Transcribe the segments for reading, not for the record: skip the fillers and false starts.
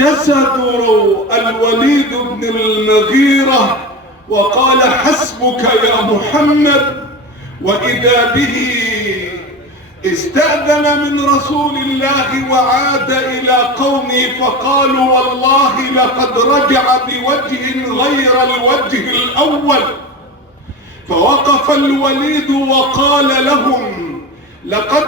جسد الوليد بن المغيرة وقال حسبك يا محمد، وإذا به استأذن من رسول الله وعاد إلى قومه فقالوا والله لقد رجع بوجه غير الوجه الأول. فوقف الوليد وقال لهم لقد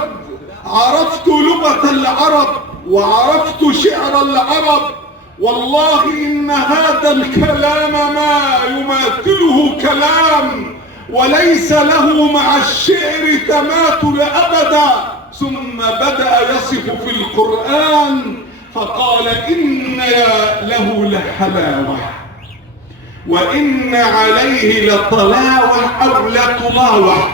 عرفت لغة العرب وعرفت شعر العرب، والله إن هذا الكلام ما يماثله كلام وليس له مع الشعر تماثل أبدا. ثم بدأ يصف في القرآن فقال إن له لحلاوة وإن عليه لطلاوة أو لطلاوة،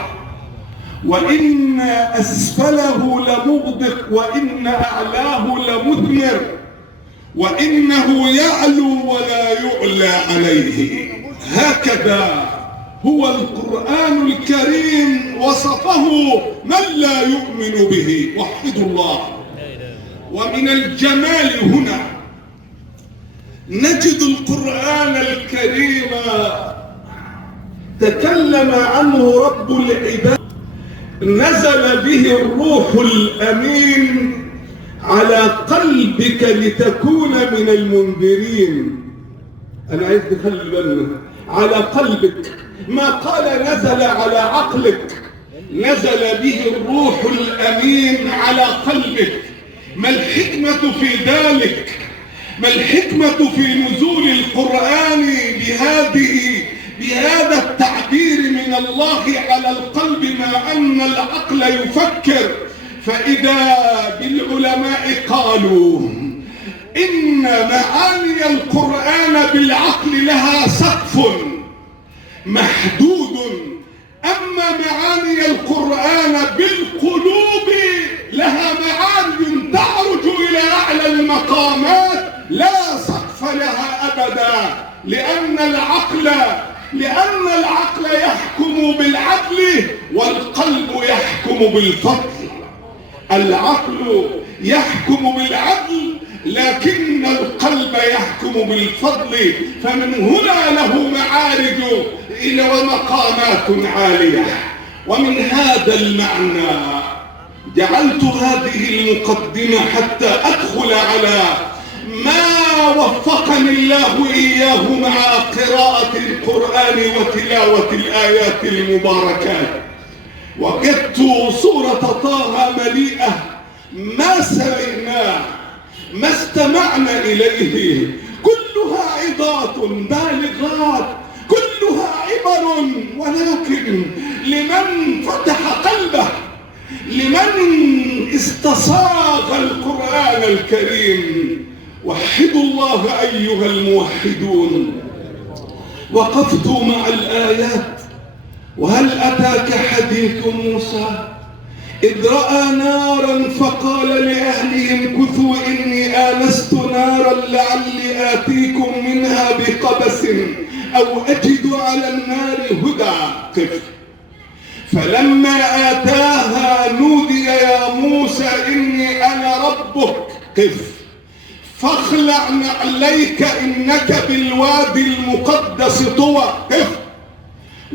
وإن أسفله لمغدق وإن أعلاه لمثمر، وإنه يعلو ولا يعلى عليه. هكذا هو القرآن الكريم وصفه من لا يؤمن به. وحدوا الله. ومن الجمال هنا نجد القرآن الكريم تكلم عنه رب العباد، نزل به الروح الأمين على قلبك لتكون من المنذرين. أنا عايز تخلي بالنا على قلبك، ما قال نزل على عقلك، نزل به الروح الأمين على قلبك. ما الحكمة في ذلك؟ ما الحكمة في نزول القرآن بهذا التعبير من الله على القلب مع أن العقل يفكر؟ فإذا بالعلماء قالوا إن معاني القرآن بالعقل لها سقف محدود، أما معاني القرآن بالقلوب لها معاني تعرج إلى أعلى المقامات لا سقف لها أبدا، لأن العقل يحكم بالعدل والقلب يحكم بالفضل. العقل يحكم بالعدل لكن القلب يحكم بالفضل، فمن هنا له معارج إلى ومقامات عالية. ومن هذا المعنى جعلت هذه المقدمة حتى أدخل على ما وفقني الله إياه مع قراءة القرآن وتلاوة الآيات المباركات. وجدت سورة طه مليئة ما سمعناه ما استمعنا إليه، كلها عظات بالغات، كلها عبر، ولكن لمن فتح قلبه، لمن استصاغ القرآن الكريم. وحدوا الله أيها الموحدون. وقفت مع الآيات. وهل أتاك حديث موسى إذ رأى نارا فقال لأهلهم كثوا إني آنست نارا لعلي آتيكم منها بقبس أو أجد على النار هدى. قف. فلما آتاها نودي يا موسى إني أنا ربك. قف. فاخلع نعليك إنك بالوادي المقدس طوى. قف.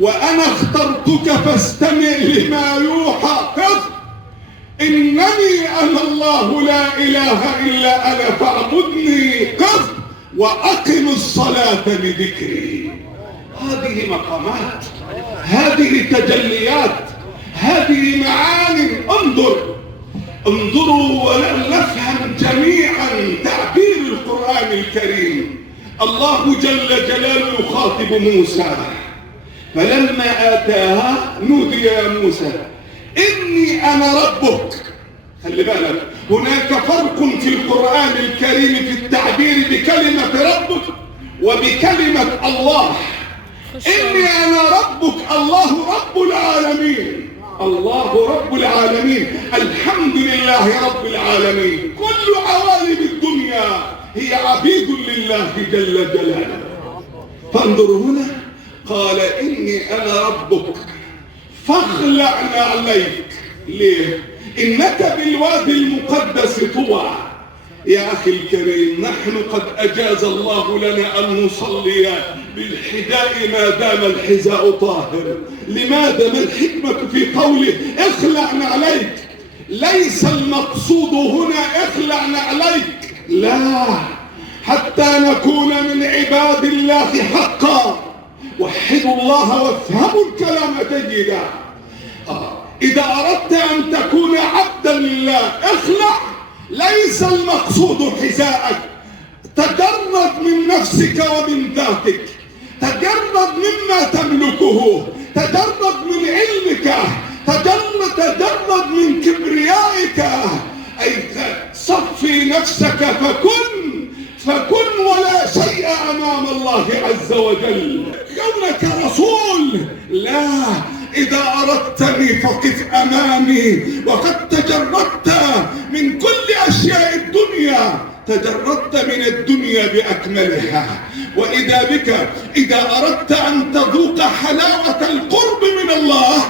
وأنا اخترتك فاستمع لما يوحى. قف. إنني أنا الله لا إله إلا أنا فاعبدني. قف. وأقم الصلاة لذكري. هذه مقامات، هذه تجليات، هذه معاني. انظروا ونفهم جميعا تعبير القرآن الكريم. الله جل جلاله يخاطب موسى فلما آتاها نودي يا موسى إني أنا ربك. خلي بالك هناك فرق في القرآن الكريم في التعبير بكلمة ربك وبكلمة الله. إني أنا ربك، الله رب العالمين، الله رب العالمين، الحمد لله رب العالمين. كل عوالم الدنيا هي عبيد لله جل جلاله. فانظروا هنا قال إني أنا ربك فاخلع نعليك. ليه؟ إنك بالوادي المقدس طوى. يا أخي الكريم، نحن قد أجاز الله لنا أن نصلي بالحذاء ما دام الحذاء طاهر. لماذا؟ ما الحكمة في قوله اخلع نعليك؟ ليس المقصود هنا اخلع نعليك، لا، حتى نكون من عباد الله حقا. وحدوا الله وافهموا الكلام جيدا. إذا أردت أن تكون عبدا لله اخلع، ليس المقصود حذاءك. تجرد من نفسك ومن ذاتك، تجرد مما تملكه، تجرد من علمك، تجرد من كبريائك، أي صفي نفسك فكن ولا شيء أمام الله عز وجل. كونك رسول لا، إذا أردتني فقف أمامي. وقد تجردت من كل أشياء الدنيا، تجردت من الدنيا بأكملها. وإذا بك إذا أردت أن تذوق حلاوة القرب من الله،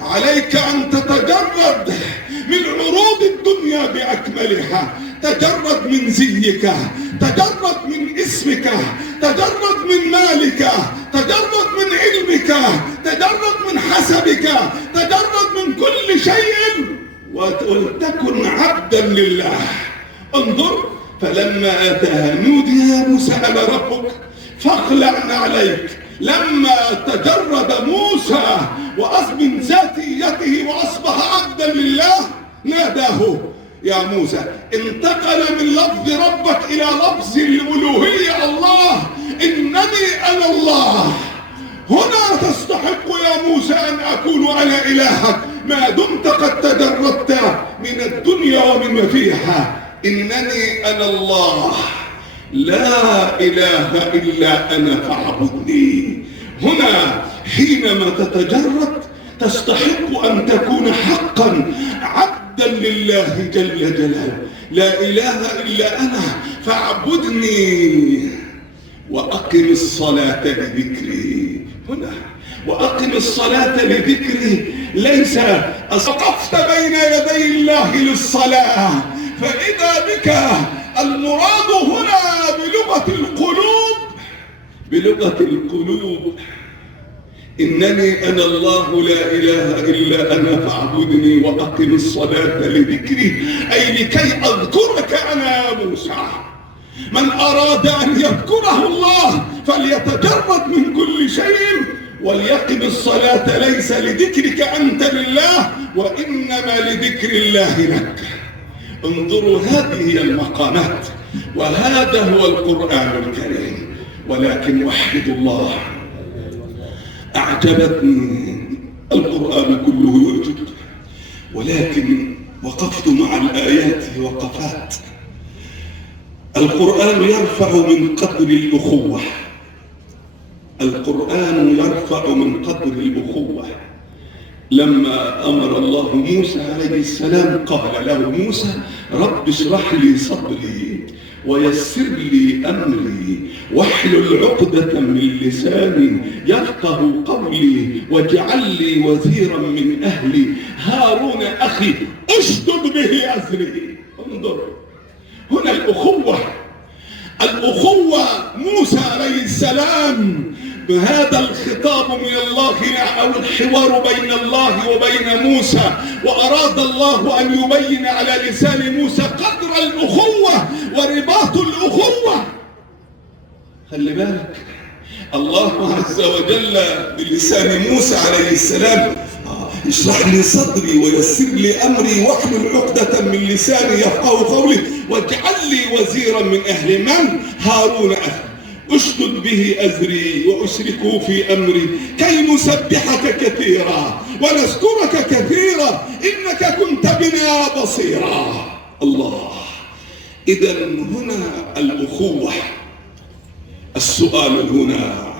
عليك أن تتجرد من عروض الدنيا بأكملها. تجرد من زيك، تجرد من اسمك، تجرد من مالك، تجرد من علمك، تجرد من حسبك، تجرد من كل شيء، ولتكن عبدا لله. انظر، فلما أتاها نودي يا موسى أنا ربك فاخلع نعليك. لما تجرد موسى من ذاتيته وأصبح عبدا لله، ناداه يا موسى. انتقل من لفظ ربك إلى لفظ الألوهية، الله، إنني أنا الله. هنا تستحق يا موسى أن أكون أنا إلهك ما دمت قد تجردت من الدنيا ومن فيها. إنني أنا الله، لا إله إلا أنا فاعبدني. هنا حينما تتجرد تستحق أن تكون حقا عبدا لله جل جلاله. لا إله إلا أنا فاعبدني وأقم الصلاة لذكري. هنا وأقم الصلاة لذكري ليس وقفت بين يدي الله للصلاة. فإذا بك المراد هنا بلغة القلوب إنني أنا الله لا إله إلا أنا فاعبدني وأقم الصلاة لذكري، أي لكي أذكرك أنا يا موسى. من أراد أن يذكره الله فليتجرد من كل شيء وليقم الصلاة، ليس لذكرك أنت لله وإنما لذكر الله لك. انظروا، هذه هي المقامات وهذا هو القرآن الكريم. ولكن وحدوا الله، أعجبتني القرآن كله يوجد، ولكن وقفت مع الآيات وقفات. القرآن يرفع من قدر الأخوة، القرآن يرفع من قدر الأخوة. لما أمر الله موسى عليه السلام قال له موسى رب اشرح لي صدري ويسر لي أمري واحلل عقدة من لساني يفقه قولي واجعل لي وزيرا من أهلي هارون أخي أشدد به أزري. انظر هنا الأخوة موسى عليه السلام بهذا الخطاب من الله أو الحوار بين الله وبين موسى، وأراد الله أن يبين على لسان موسى قدر الأخوة ورباط الأخوة. خلي بالك الله عز وجل بلسان موسى عليه السلام اشرح لي صدري ويسر لي أمري واحلل عقدة من لساني يفقه قولي واجعل لي وزيرا من أهل من هارون أخي أشدد به أزري وأشركه في أمري كي نسبحك كثيرا ونذكرك كثيرا إنك كنت بنا بصيرا. الله. إذا هنا الأخوة. السؤال هنا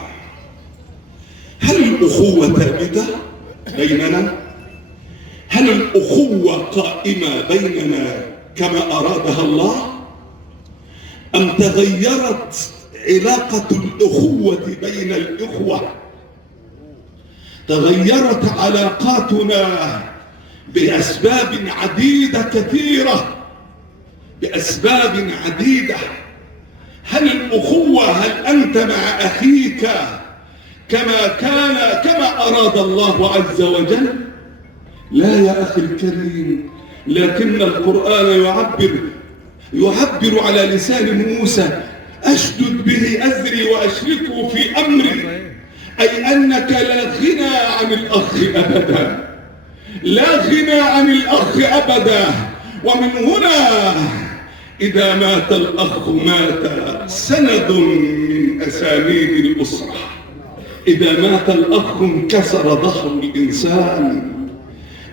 هل الأخوة ثابتة بيننا؟ هل الأخوة قائمة بيننا كما أرادها الله؟ أم تغيرت علاقة الأخوة بين الإخوة؟ تغيرت علاقاتنا بأسباب عديدة كثيرة. بأسباب عديدة. هل الأخوة، هل أنت مع أخيك كما أراد الله عز وجل؟ لا يا أخي الكريم، لكن القرآن يعبر على لسان موسى: أشدد به أزري وأشركه في أمري، أي أنك لا غنى عن الأخ أبدا، لا غنى عن الأخ أبدا. ومن هنا إذا مات الأخ مات سند من أسانيد الأسرة. إذا مات الأخ انكسر ظهر الإنسان.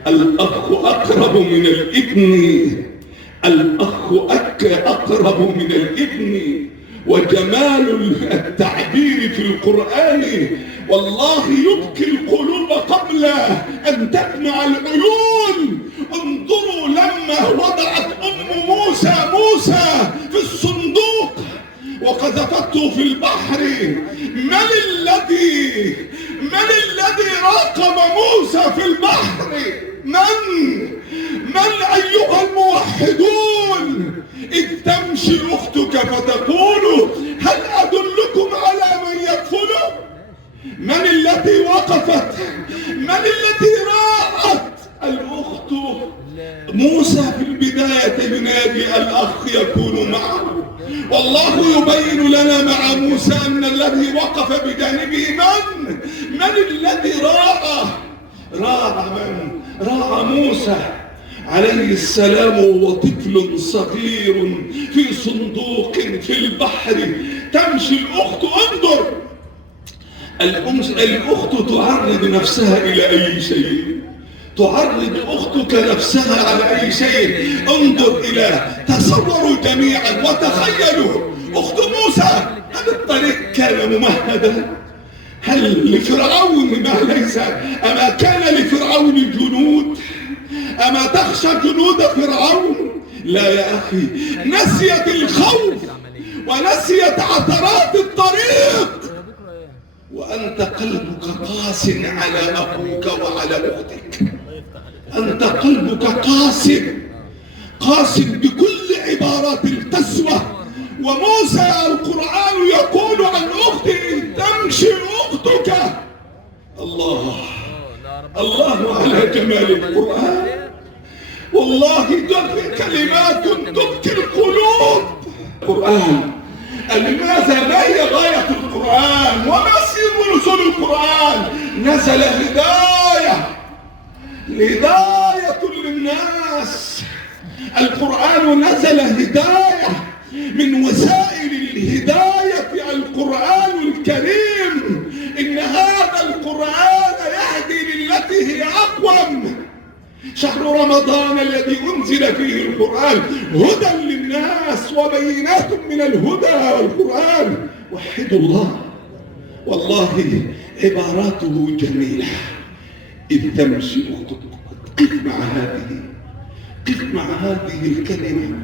الأخ أقرب من الابن، الأخ أقرب من الابن. وجمال التعبير في القرآن والله يبكي القلوب قبل أن تدمع العيون. انظروا لما وضعت أم موسى في الصندوق وقذفته في البحر، من الذي راقب موسى في البحر؟ من أيها الموحدون؟ إذ تمشي أختك فتقول هل أدلكم على من يكفله؟ من التي وقفت؟ من التي راعت؟ الأخت موسى في البداية ينادي الأخ يكون معه، والله يبين لنا مع موسى أن الذي وقف بجانبه من الذي راعى موسى عليه السلام وهو طفل صغير في صندوق في البحر. تمشي الأخت، انظر الأخت تعرض نفسها إلى أي شيء، تعرض أختك نفسها على أي شيء. انظر تصوروا جميعا وتخيلوا أخت موسى، هل الطريق كان ممهدا؟ هل لفرعون ما ليس؟ أما كان لفرعون جنود؟ أما تخشى جنود فرعون؟ لا يا أخي، نسيت الخوف ونسيت عثرات الطريق، وأنت قلبك قاس على أخوك وعلى أختك. أنت قلبك قاس بكل عبارات القسوة. وموسى القرآن يقول عن أخته تمشي أختك. الله على جمال القرآن، والله كلمات تبكي القلوب. القرآن، لماذا؟ ما هي غاية القرآن؟ وما سر نزول القرآن؟ نزل هداية للناس. القرآن نزل هداية، من وسائل الهداية القرآن الكريم. إن هذا القرآن يهدي للتي هي أقوم. شهر رمضان الذي أنزل فيه القرآن هدى للناس وبينات من الهدى والقرآن. وحدوا الله، والله عباراته جميلة. إذ تمشي أختك، قف مع هذه الكلمة.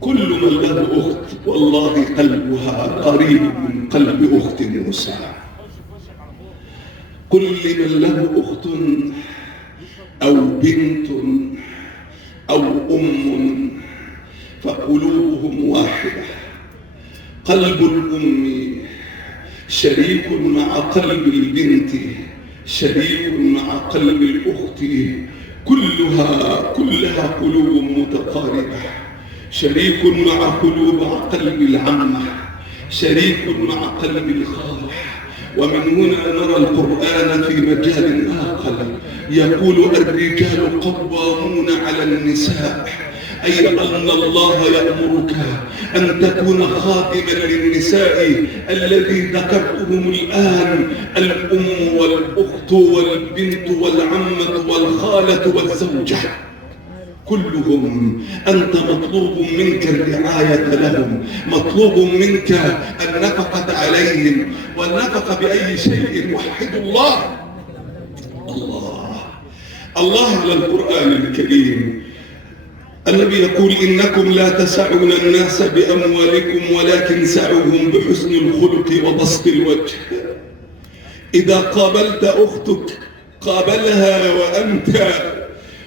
كل من له أخت والله قلبها قريب من قلب أخت موسى. كل من له أخت أو بنت أو أم فقلوبهم واحدة. قلب الأم شريك مع قلب البنت، شريك مع قلب الأخت، كلها قلوب متقاربة. شريك مع قلب العمة، شريك مع قلب الخالة. ومن هنا نرى القرآن في مجال آخر يقول الرجال قوامون على النساء، أي أن الله يأمرك أن تكون خادما للنساء الذي ذكرتهم الآن: الأم والأخت والبنت والعمة والخالة والزوجة. كلهم أنت مطلوب منك الرعاية لهم، مطلوب منك النفقة عليهم والنفقة بأي شيء. وحد الله على القرآن الكريم. النبي يقول: إنكم لا تسعون الناس بأموالكم ولكن سعوهم بحسن الخلق وبسط الوجه. إذا قابلت أختك قابلها وأنت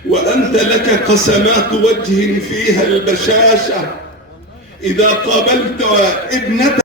وأنت لك قسمات وجه فيها البشاشة. إذا قابلت ابنتك